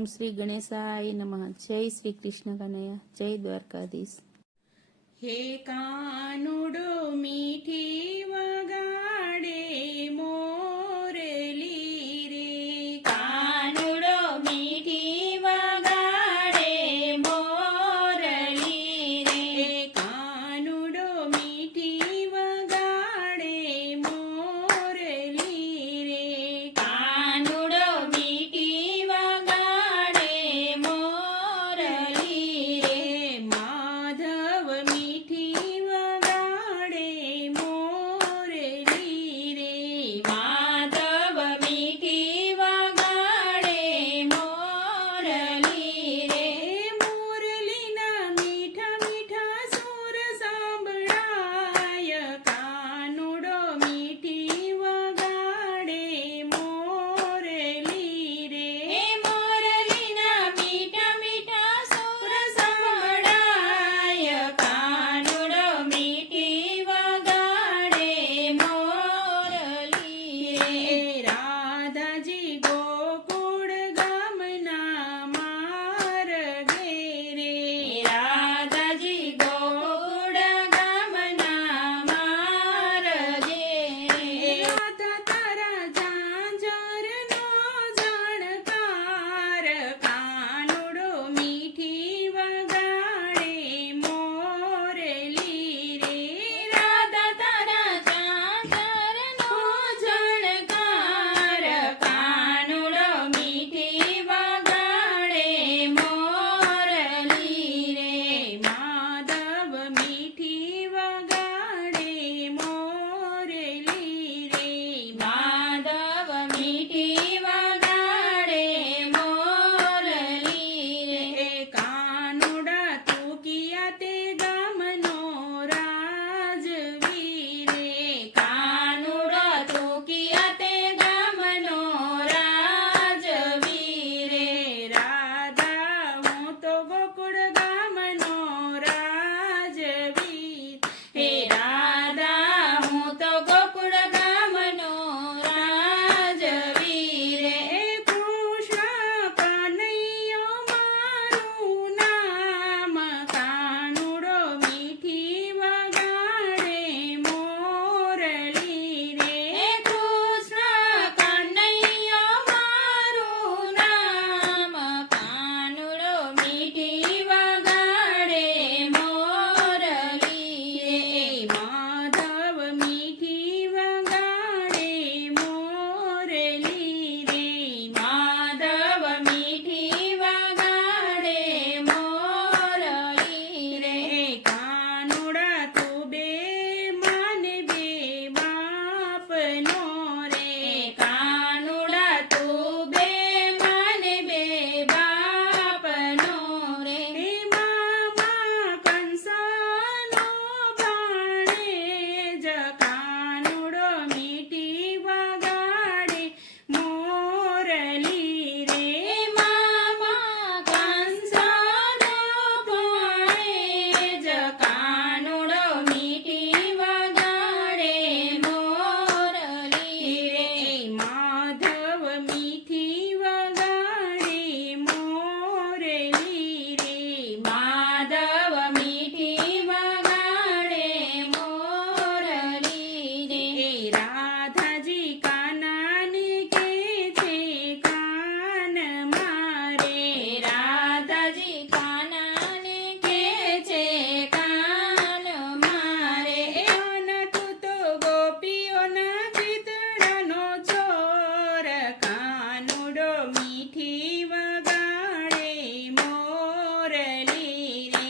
ओम श्री गणेशाय नमः। जय श्री कृष्ण कन्हैया, जय द्वारकाधीश। हे कानुडो मीठी वगाड़े मोरली रे, कानुडो मीठी वगाड़े मोरली रे, कानुडो मीठी वगाड़े मोरली रे, कानुडो मीठी वगाड़े मोरली रे, माधव मीठी वगाड़े मोरली रे, माधव मीठी वगाड़े मोरली रे, मुरलीना मीठा मीठा सुर सांभळाय, कानुडो मीठी वगाड़े मोरली रे, मोरलीना मीठा मीठा सुर संभळाय, कानुडो मीठी वगाड़े मोरली रे, राधाजी गोकुळ गामना मार्गे रे, राधाजी गोकुळ गामना मार्गे रे, राधा तारा झांझरनो जाणकार, कानुडो मीठी वगाड़े मोरली रे, राधा तारा झांझरनो जाणकार, कानुडो मीठी वगाड़े मोरली रे, माधव मीठी वगाड़े मोरली रे, माधव मीठी वगाड़े मोरली रे, कानुडा तू किया ते गामनो राजवीर रे, कानुडो तू किया ते गामनो राजवीर रे, राधा હું તો ગોકુળ ગામનો રાજવીર, हे राधा હું તો ગોકુળ ગામનો રાજવીર રે, હે કૃષ્ણ કનૈયો મારું નામ, કાનુડો મીઠી વગાડે મોરલી રે, હે કૃષ્ણ કનૈયો મારું નામ, કાનુડો મીઠી વગાડે મોરલી રે, માધવ મીઠી વગાડે મોરલી રે, માધવ મીઠી વગાડે મોરલી રે, કાનુડા તું બે માને બે બાપનો રે, કાનુડા તું બે માને બે બાપનો રે, હે મામા કંસાનો ભાણેજ, કાનુડો મીઠી વગાડે મોરલી રે, મામા કંસાનો ભાણેજ, કાનુડો મીઠી વગાડે મોરલી રે, માધવ મીઠી વગાડે મોરલી રે, માધવ મીઠી વગાડે મોરલી રે, રાધાજી કાનાને કે છે કાન મારે, રાધાજી કાનાને કે છે કાન મારે, તું તો ગોપીઓના ચિતડાનો ચોર, કાનુડો મીઠી વગાડે મોરલી રે,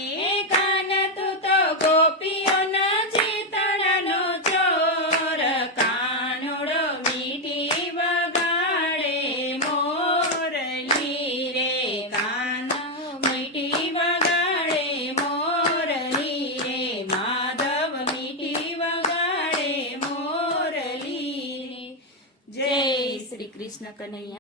કાન તું તો ગોપીઓના ચિતડાનો ચોર, કાનુડો મીઠી વગાડે મોરલી રે, કાન મીઠી વગાડે મોરલી રે, માધવ મીઠી વગાડે મોરલી રે, જય શ્રી કૃષ્ણ કન્હૈયા।